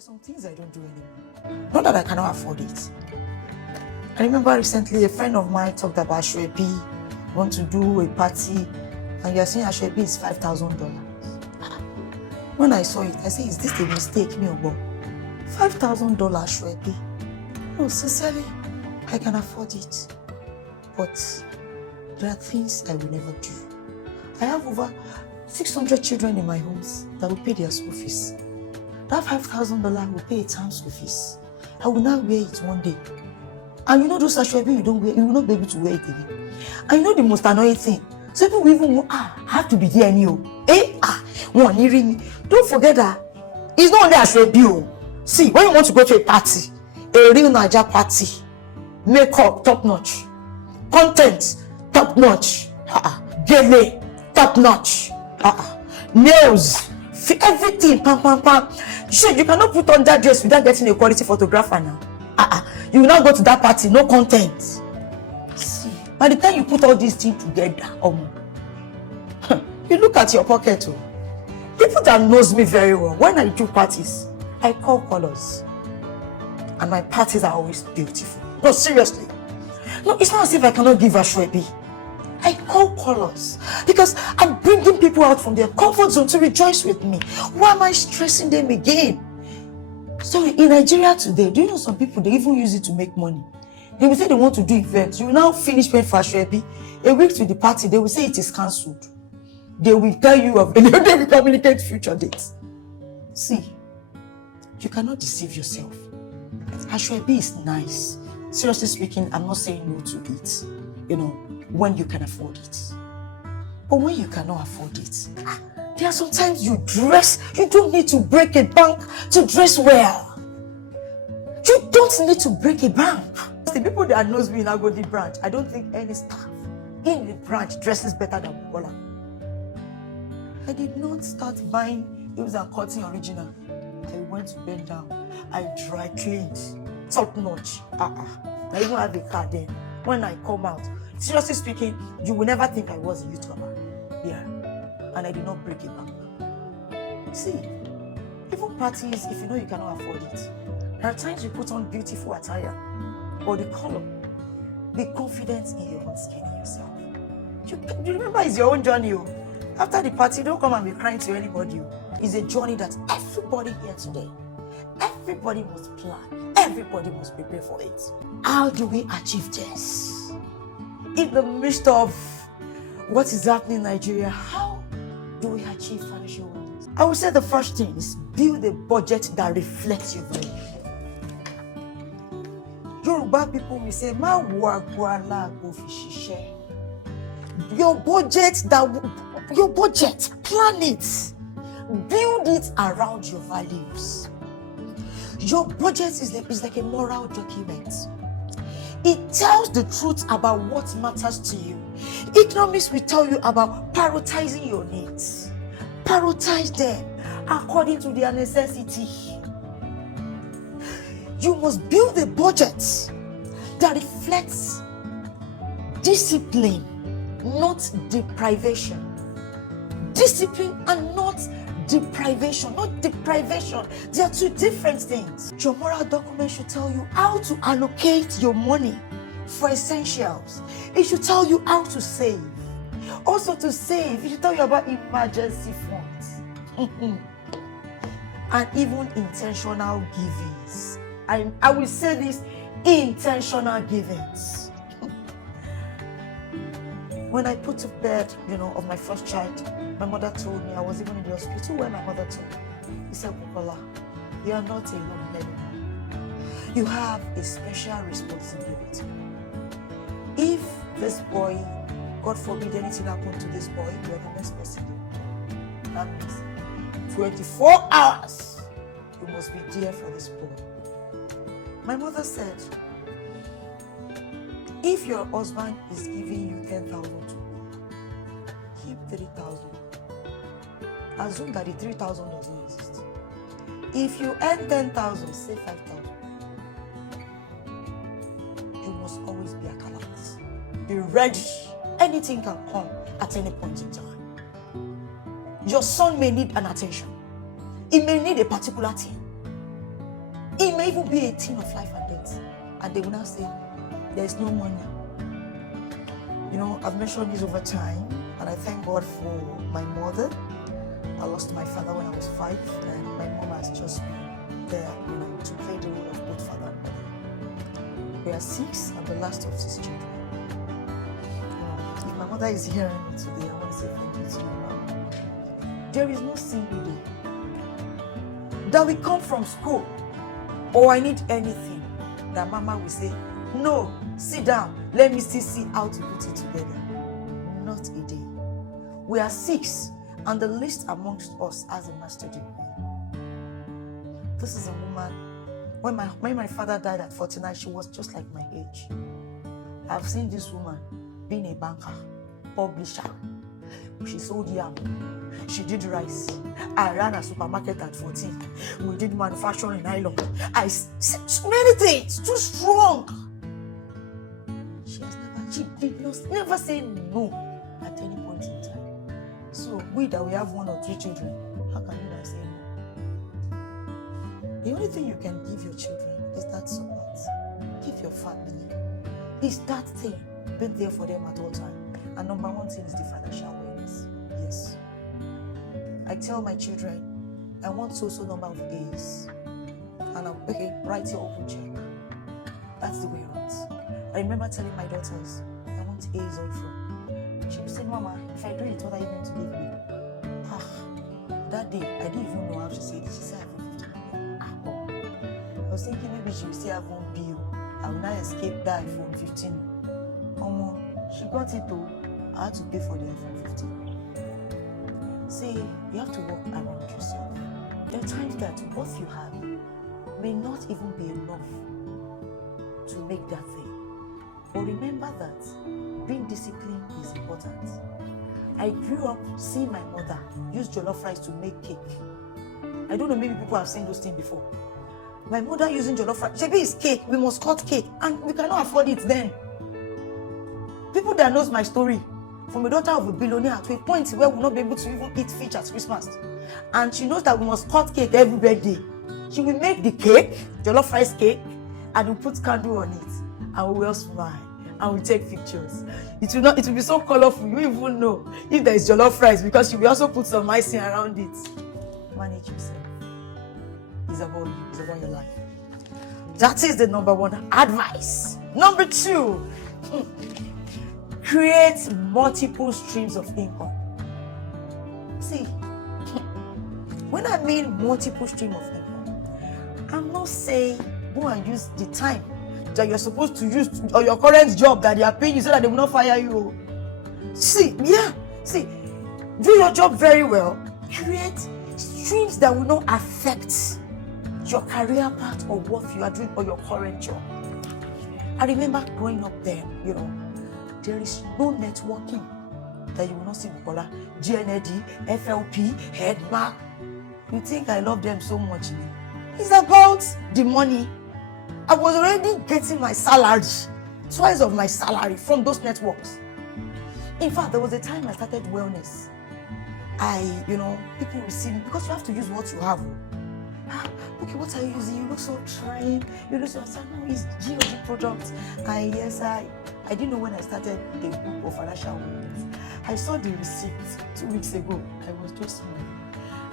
are some things I don't do anymore. Not that I cannot afford it. I remember recently a friend of mine talked about Ashwebi, want to do a party, and you're saying Ashwebi is $5,000. When I saw it, I said, is this a mistake, me or what? $5,000 Ashwebi? No, sincerely, I can afford it. But there are things I will never do. I have over 600 children in my homes that will pay their school fees. That $5,000 will pay a term school fees. I will not wear it one day. And you know those Ashwebi you don't wear, you will not be able to wear it again. And you know the most annoying thing? So people will even have to be there anyhow. One hearing me. Don't forget that it's not only Ashwebi. See, when you want to go to a party, a real Naija party, makeup top notch, content top notch, gele top notch, nails, everything, pam. Shit, you cannot put on that dress without getting a quality photographer now. You will not go to that party, no content. See, by the time you put all these things together, you look at your pocket. People that knows me very well, when I do parties, I call colors. And my parties are always beautiful. No, seriously. No, it's not as if I cannot give Ashwebi. I call colors because I'm bringing people out from their comfort zone to rejoice with me. Why am I stressing them again? Sorry, in Nigeria today, do you know some people, they even use it to make money? They will say they want to do events. You will now finish paying for Ashwebi. A week to the party, they will say it is cancelled. They will tell you of, they will communicate future dates. See, you cannot deceive yourself. Ashwebi is nice. Seriously speaking, I'm not saying no to it. You know, when you can afford it. But when you cannot afford it, there are sometimes you dress, you don't need to break a bank to dress well. You don't need to break a bank. The people that knows me in Agodi branch, I don't think any staff in the branch dresses better than Bukola. I did not start buying heels and cutting original. I went to bend down. I dry cleaned, top notch. I even have a car then. When I come out, seriously speaking, you will never think I was a YouTuber. Yeah. And I did not break it bank. See, even parties, if you know you cannot afford it, there are times you put on beautiful attire or the color. Be confident in your own skin and yourself. You remember it's your own journey. After the party, don't come and be crying to anybody. It's a journey that everybody here today, everybody must plan. Everybody must prepare for it. How do we achieve this? In the midst of what is happening in Nigeria, how do we achieve financial wellness? I would say the first thing is build a budget that reflects your value. Yoruba people will say, your budget, plan it. Build it around your values. Your budget is like a moral document. It tells the truth about what matters to you. Economics will tell you about prioritizing your needs. Prioritize them according to their necessity. You must build a budget that reflects discipline, not deprivation. Discipline and not deprivation, not deprivation. They are two different things. Your moral document should tell you how to allocate your money for essentials. It should tell you how to save. Also to save, it should tell you about emergency funds. And even intentional givings. I will say this, intentional givings. When I put to bed, of my first child, my mother told me, I was even in the hospital where my mother told me, he said, Bukola, you are not alone anymore. You have a special responsibility. If this boy, God forbid anything happened to this boy, you are the next person. That means 24 hours, you must be there for this boy. My mother said, if your husband is giving you 10,000 to keep 3,000. Assume that the 3,000 doesn't exist. If you earn 10,000, say 5,000. You must always be alert. Be ready. Anything can come at any point in time. Your son may need an attention. He may need a particular thing. It may even be a thing of life and death. And they will now say, there's no money. You know, I've mentioned this over time, and I thank God for my mother. I lost my father when I was 5, and my mom has just been there, you know, to play the role of both father and mother. We are 6, and the last of 6 children. If my mother is hearing me today, I want to say thank you to my mom. There is no single day that we come from school, or I need anything, that mama will say, no, sit down, let me still see how to put it together. Not a day. We are 6, and the least amongst us has a master degree. This is a woman, when my father died at 49, she was just like my age. I've seen this woman being a banker, publisher. She sold yam. She did rice. I ran a supermarket at 14. We did manufacturing in Ireland. I said so many things, too strong. She did never say no at any point in time. So we that we have 1 or 2 children, how can you not say no? The only thing you can give your children is that support. Give your family. It's that thing. Be there for them at all times. And number 1 thing is the financial awareness. Yes. I tell my children, I want so number of A's. And I'm, okay, write your open check. That's the way it runs. I remember telling my daughters, I want A's all through. She would say, Mama, if I do it, what are you going to give me? That day, I didn't even know how to say it. She said, I have 50 million. I was thinking maybe she would say I have 1 bill. I will not escape that iPhone 15. She got it though. I had to pay for the iPhone 15. See, you have to work around yourself. There are times that what you have may not even be enough to make that thing. But remember that being disciplined is important. I grew up seeing my mother use jollof rice to make cake. I don't know, maybe people have seen those things before. My mother using jollof rice. Maybe it's cake, we must cut cake, and we cannot afford it then. People that knows my story, from a daughter of a billionaire to a point where we'll not be able to even eat fish at Christmas. And she knows that we must cut cake every birthday. She will make the cake, jollof rice cake, and we'll put candle on it. And we will smile. And we'll take pictures. It will be so colorful, you even know if there is jollof rice, because she will also put some icing around it. Manage yourself. It's about you. It's about your life. That is the number 1 advice. Number 2. Create multiple streams of income. See, when I mean multiple stream of income, I'm not saying go and use the time that you're supposed to use or your current job that they are paying you so that they will not fire you. See, do your job very well. Create streams that will not affect your career path or what you are doing or your current job. I remember growing up there, there is no networking that you will not see Bukola, GNAD, FLP, Headmark. You think I love them so much? It's about the money. I was already getting my salary, twice of my salary from those networks. In fact, there was a time I started wellness. People will see me because you have to use what you have. Okay, what are you using? You look so trim. You look so no, it's GOG products. Yes, I didn't know when I started a group of financial wellness. I saw the receipt 2 weeks ago. I was just smiling.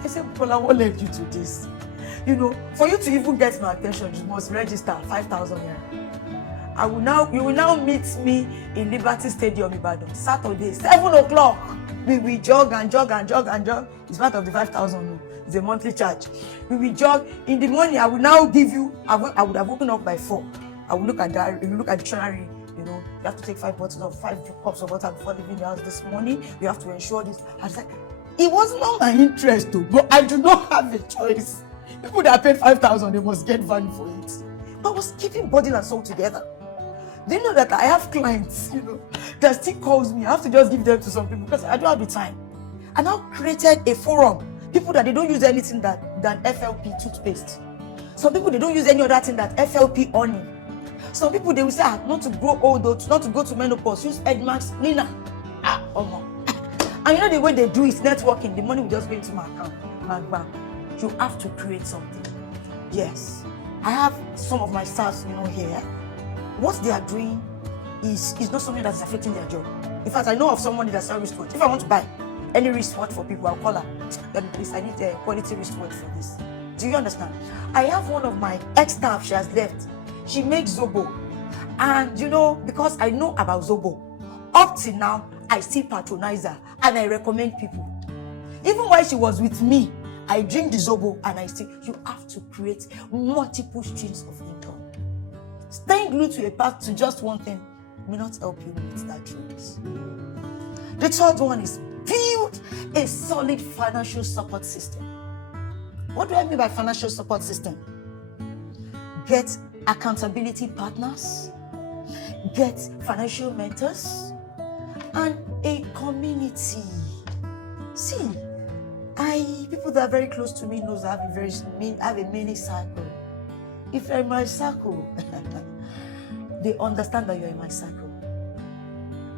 I said, Paula, what led you to this? For you to even get my attention, you must register 5,000 naira. You will now meet me in Liberty Stadium, Ibadan, Saturday, 7 o'clock. We will jog and jog and jog and jog. It's part of the 5,000. It's a monthly charge. We will jog. In the morning, I will now give you, I would have woken up by 4. I will look at that. If you look at the dictionary, you have to take 5 bottles of 5 cups of water before leaving the house this morning. You have to ensure this. I was like, it was not my interest though, but I do not have a choice. People that paid 5,000, they must get value for it. But I was keeping body and soul together. Do you know that I have clients, that still calls me? I have to just give them to some people because I don't have the time. I now created a forum. People that they don't use anything than FLP toothpaste. Some people, they don't use any other thing than FLP honey. Some people, they will say, not to grow old or not to go to menopause, use Edmax cleaner. And the way they do is networking. The money will just go into my account, my bank. You have to create something. Yes. I have some of my staffs, here. What they are doing is not something that is affecting their job. In fact, I know of somebody that's selling wristwatch. If I want to buy any wristwatch for people, I'll call her. Then please, I need a quality wristwatch for this. Do you understand? I have one of my ex-staff, she has left. She makes Zobo. And because I know about Zobo, up till now, I still patronize her and I recommend people. Even while she was with me, I drink the Zobo and you have to create multiple streams of income. Staying glued to a path to just one thing may not help you with that dreams. The third one is build a solid financial support system. What do I mean by financial support system? Get accountability partners, get financial mentors, and a community. See, people that are very close to me knows I have a mini circle. If you're in my circle, they understand that you're in my circle.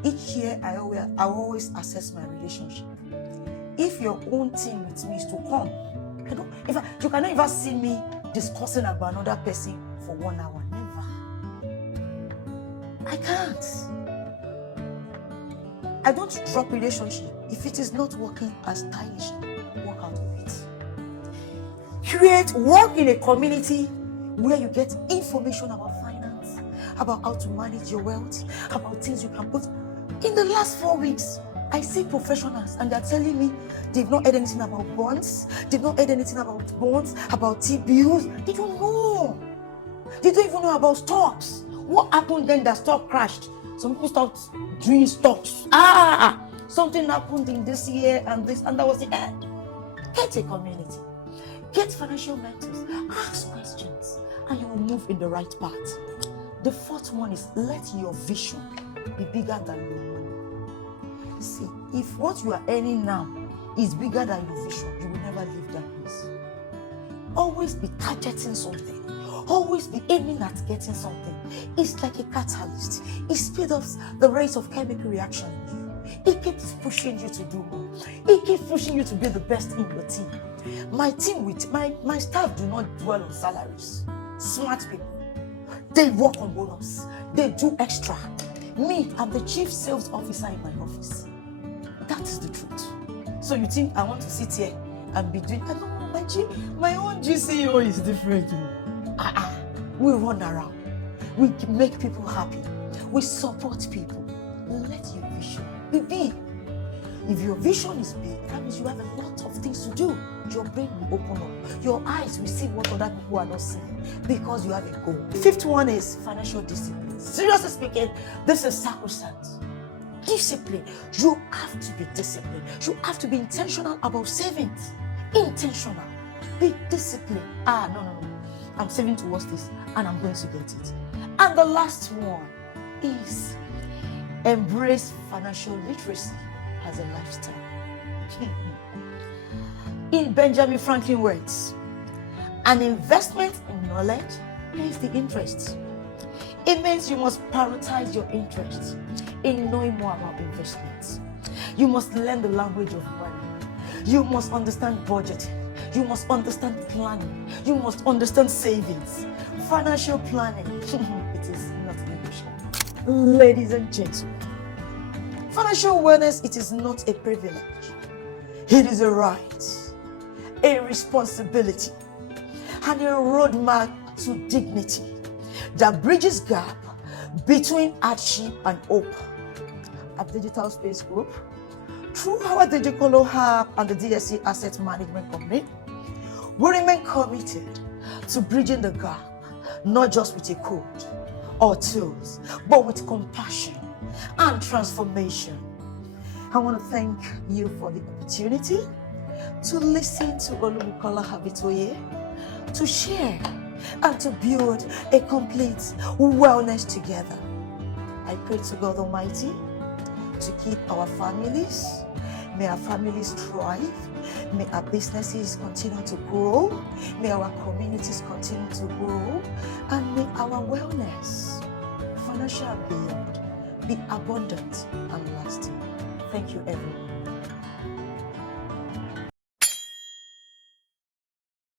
Each year, I always assess my relationship. If your own thing with me is to come, you cannot even see me discussing about another person for 1 hour. Never. I can't. I don't drop relationship. If it is not working as stylish, walk out of it. Work in a community where you get information about finance, about how to manage your wealth, about things you can put. In the last 4 weeks, I see professionals and they're telling me they've not heard anything about bonds, they've not heard anything about bonds, about T-bills. They don't know. They don't even know about stocks. What happened then that stock crashed? Some people stopped doing stocks. Something happened in this year and that was the end. Get a community. Get financial mentors. Ask questions and you will move in the right path. The fourth one is let your vision be bigger than your money. See, if what you are earning now is bigger than your vision, you will never leave that place. Always be targeting something. Always be aiming at getting something. It's like a catalyst. It speeds up the rate of chemical reaction in you. It keeps pushing you to do more. It keeps pushing you to be the best in your team. My team, my staff do not dwell on salaries. Smart people. They work on bonus. They do extra. Me, I'm the chief sales officer in my office. That is the truth. So you think I want to sit here and be doing... my own GCO is different. We run around. We make people happy. We support people. Let your vision be big. If your vision is big, that means you have a lot of things to do. Your brain will open up. Your eyes will see what other people are not seeing because you have a goal. The fifth one is financial discipline. Seriously speaking, this is sacrosanct. Discipline. You have to be disciplined. You have to be intentional about savings. Intentional. Be disciplined. No. I'm saving towards this and I'm going to get it. And the last one is embrace financial literacy as a lifestyle. In Benjamin Franklin words, an investment in knowledge pays the interest. It means you must prioritize your interests in knowing more about investments. You must learn the language of money. You must understand budgeting. You must understand planning. You must understand savings. Financial planning, it is not negotiable. Ladies and gentlemen, financial awareness, it is not a privilege. It is a right, a responsibility, and a roadmap to dignity that bridges gap between hardship and hope. At Digital Space Group, through our Digicolo Hub and the DSC Asset Management Company, we remain committed to bridging the gap, not just with a code or tools, but with compassion and transformation. I want to thank you for the opportunity to listen to Olubukola Habitoye, to share and to build a complete wellness together. I pray to God Almighty to keep our families. May our families thrive. May our businesses continue to grow. May our communities continue to grow. And may our wellness, financial and beyond, be abundant and lasting. Thank you, everyone.